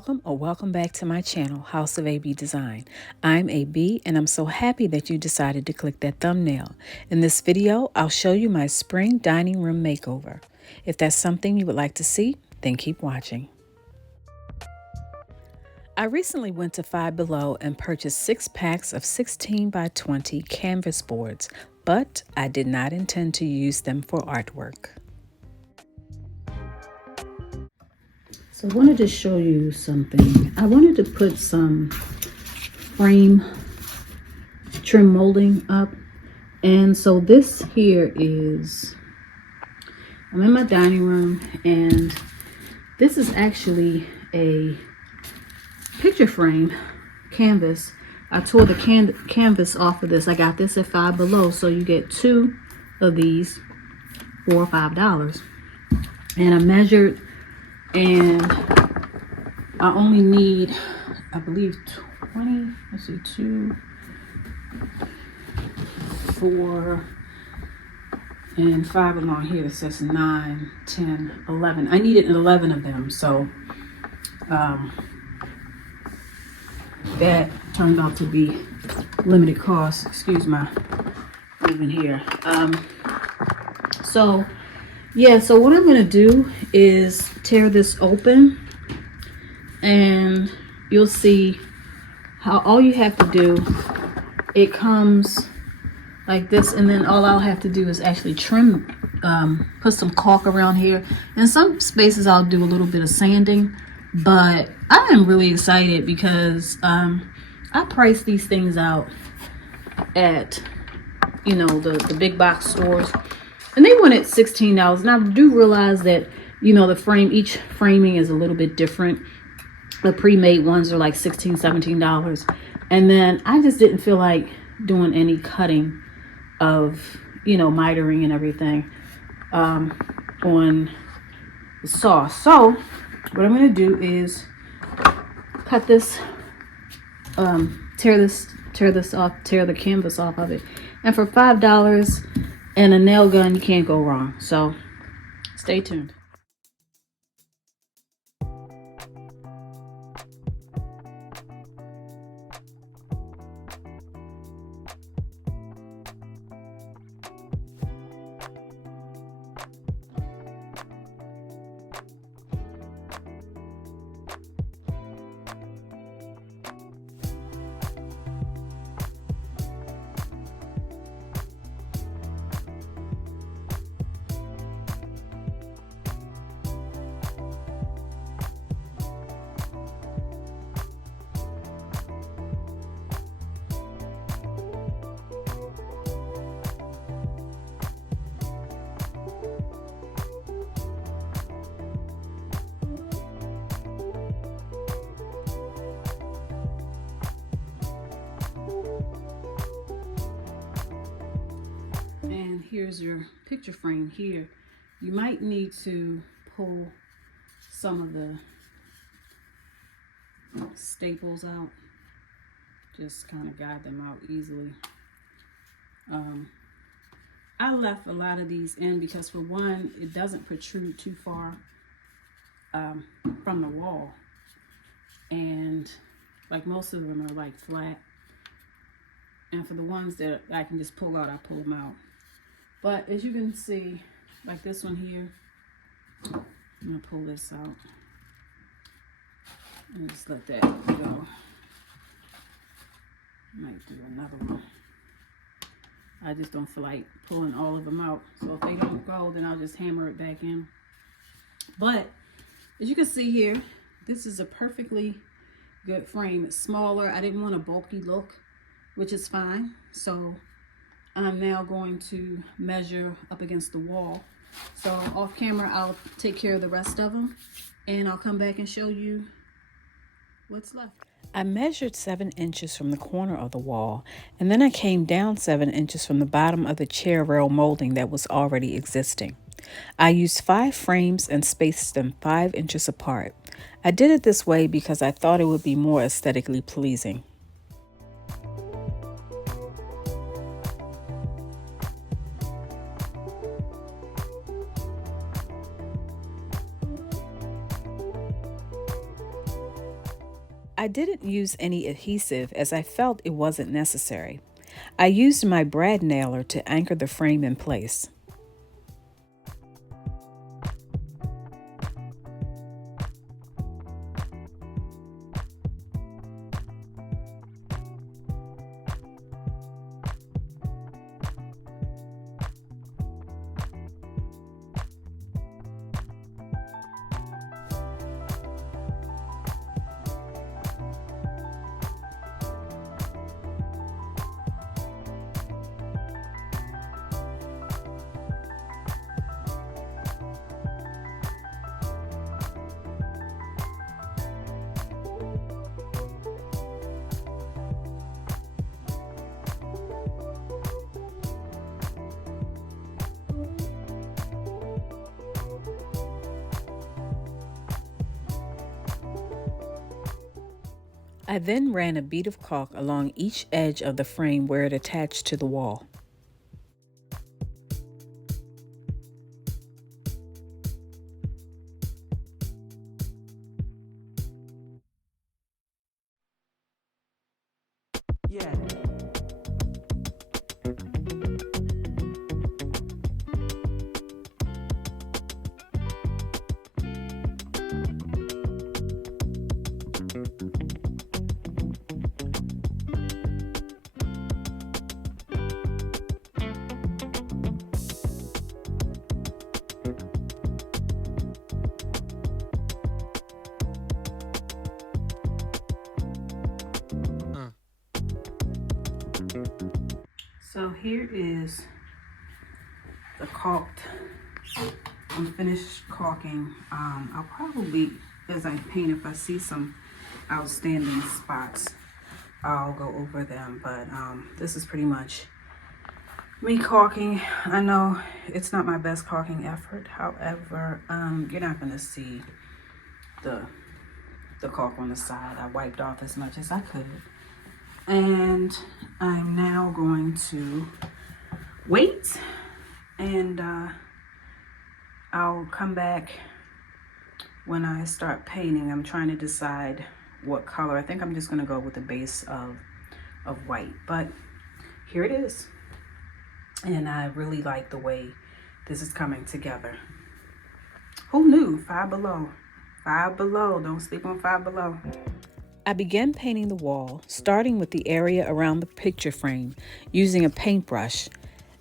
welcome or welcome back to my channel, House of AB Design. I'm AB and I'm so happy that you decided to click that thumbnail. In this video, I'll show you my spring dining room makeover. If that's something you would like to see, then keep watching. I recently went to Five Below and purchased 6 packs of 16 by 20 canvas boards, but I did not intend to use them for artwork. So I wanted to show you something. I wanted to put some frame trim molding up. And so this here is, I'm in my dining room, and this is actually a picture frame canvas. I tore the canvas off of this. I got this at Five Below, so you get 2 of these for $5. And I measured, and I only need, I believe, 20, let's see, 2, 4, and 5 along here. It says 9, 10, 11. I needed 11 of them, so that turned out to be limited cost. Excuse my moving here. So what I'm going to do is tear this open, and you'll see how all you have to do, it comes like this, and then all I'll have to do is actually trim, put some caulk around here. In some spaces I'll do a little bit of sanding, but I am really excited because I priced these things out at, you know, the big box stores, and they went at $16. And I do realize that, you know, the frame, each framing is a little bit different. The pre-made ones are like $16, $17. And then I just didn't feel like doing any cutting of, you know, mitering and everything on the saw. So what I'm going to do is cut this, tear this off, tear the canvas off of it. And for $5 and a nail gun, you can't go wrong. So stay tuned. And here's your picture frame here. You might need to pull some of the staples out, just kind of guide them out easily. I left a lot of these in because, for one, it doesn't protrude too far from the wall, and like most of them are like flat, and for the ones that I can just pull out, I pull them out. But as you can see, like this one here, I'm gonna pull this out and just let that go. Might do another one. I just don't feel like pulling all of them out. So if they don't go, then I'll just hammer it back in. But as you can see here, this is a perfectly good frame. It's smaller. I didn't want a bulky look, which is fine. So I'm now going to measure up against the wall. So off camera, I'll take care of the rest of them, and I'll come back and show you what's left. I measured 7 inches from the corner of the wall, and then I came down 7 inches from the bottom of the chair rail molding that was already existing. I used 5 frames and spaced them 5 inches apart. I did it this way because I thought it would be more aesthetically pleasing. I didn't use any adhesive as I felt it wasn't necessary. I used my brad nailer to anchor the frame in place. I then ran a bead of caulk along each edge of the frame where it attached to the wall. Yeah. So here is the caulked. I'm finished caulking. I'll probably, as I paint, if I see some outstanding spots, I'll go over them. But this is pretty much me caulking. I know it's not my best caulking effort. However, you're not gonna see the caulk on the side. I wiped off as much as I could. And I'm now going to wait, and I'll come back when I start painting. I'm trying to decide what color. I think I'm just gonna go with the base of white, but here it is. And I really like the way this is coming together. Who knew? Five Below. Five Below. Don't sleep on Five Below. I began painting the wall, starting with the area around the picture frame, using a paintbrush,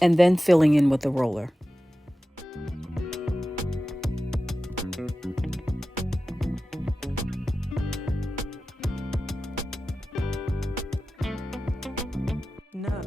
and then filling in with a roller. No.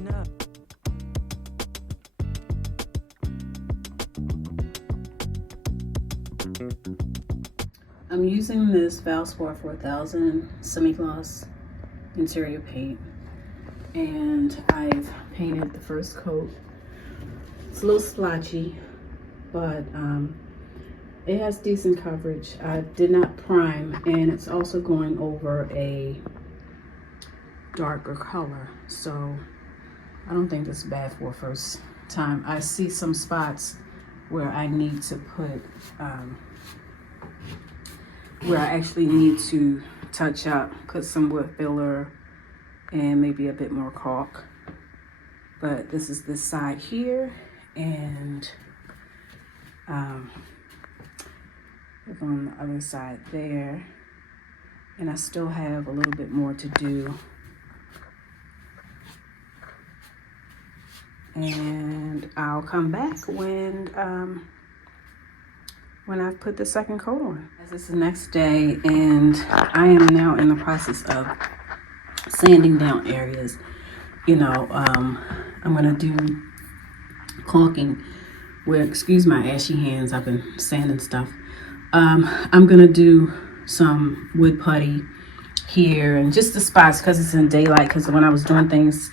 No. I'm using this Valspar 4000 semi-gloss interior paint, and I've painted the first coat. It's a little splotchy, but it has decent coverage. I did not prime, and it's also going over a darker color, so I don't think it's bad for a first time. I see some spots where I need to put where I actually need to touch up, put some wood filler and maybe a bit more caulk. But this is this side here, and Look on the other side there. And I still have a little bit more to do. And I'll come back when I've put the second coat on. As it's the next day, and I am now in the process of sanding down areas. You know, I'm gonna do caulking where, excuse my ashy hands, I've been sanding stuff. I'm gonna do some wood putty here and just the spots because it's in daylight, because when I was doing things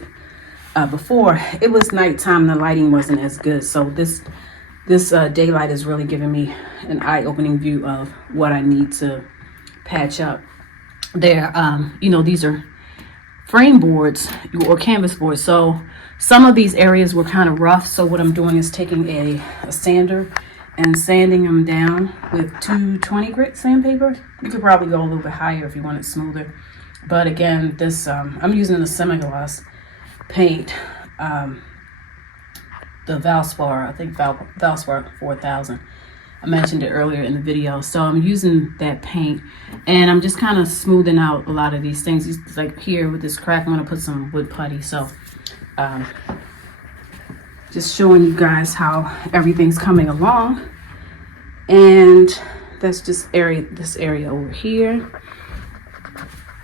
before, it was nighttime, the lighting wasn't as good. So this daylight is really giving me an eye-opening view of what I need to patch up there. You know, these are frame boards or canvas boards, so some of these areas were kind of rough. So what I'm doing is taking a sander and sanding them down with 220 grit sandpaper. You could probably go a little bit higher if you want it smoother, but again, this I'm using the semi-gloss paint, the Valspar, I think Valspar 4000. I mentioned it earlier in the video. So I'm using that paint and I'm just kind of smoothing out a lot of these things. It's like here with this crack, I'm gonna put some wood putty. So just showing you guys how everything's coming along. And that's just this area over here.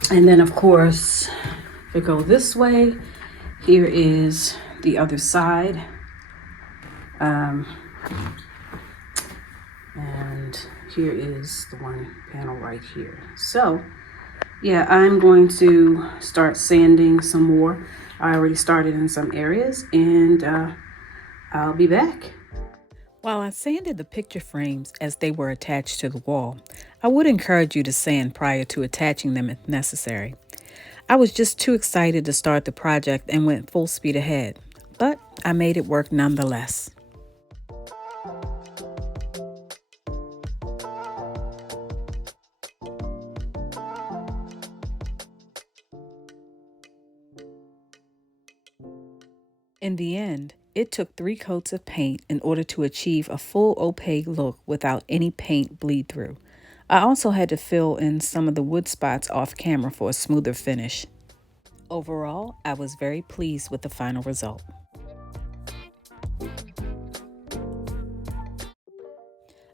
And then of course, if we go this way, here is the other side. And here is the one panel right here. So yeah, I'm going to start sanding some more. I already started in some areas, and I'll be back. While I sanded the picture frames as they were attached to the wall, I would encourage you to sand prior to attaching them if necessary. I was just too excited to start the project and went full speed ahead, but I made it work nonetheless. In the end, it took 3 coats of paint in order to achieve a full opaque look without any paint bleed through. I also had to fill in some of the wood spots off camera for a smoother finish. Overall, I was very pleased with the final result.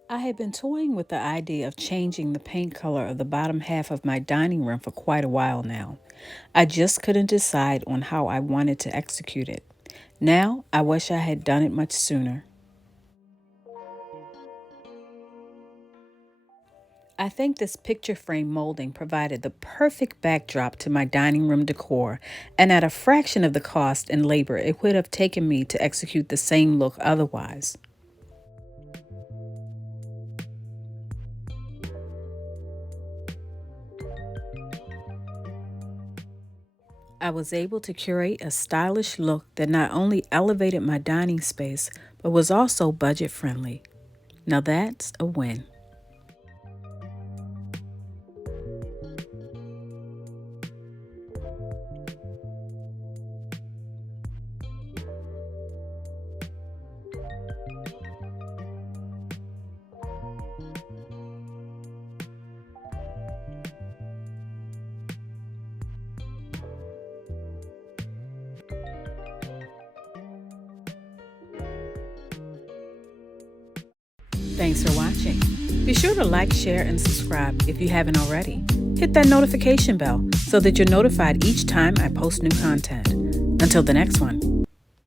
I had been toying with the idea of changing the paint color of the bottom half of my dining room for quite a while now. I just couldn't decide on how I wanted to execute it. Now, I wish I had done it much sooner. I think this picture frame molding provided the perfect backdrop to my dining room decor, and at a fraction of the cost and labor it would have taken me to execute the same look otherwise. I was able to curate a stylish look that not only elevated my dining space, but was also budget friendly. Now that's a win. Thanks for watching. Be sure to like, share, and subscribe if you haven't already. Hit that notification bell so that you're notified each time I post new content. Until the next one.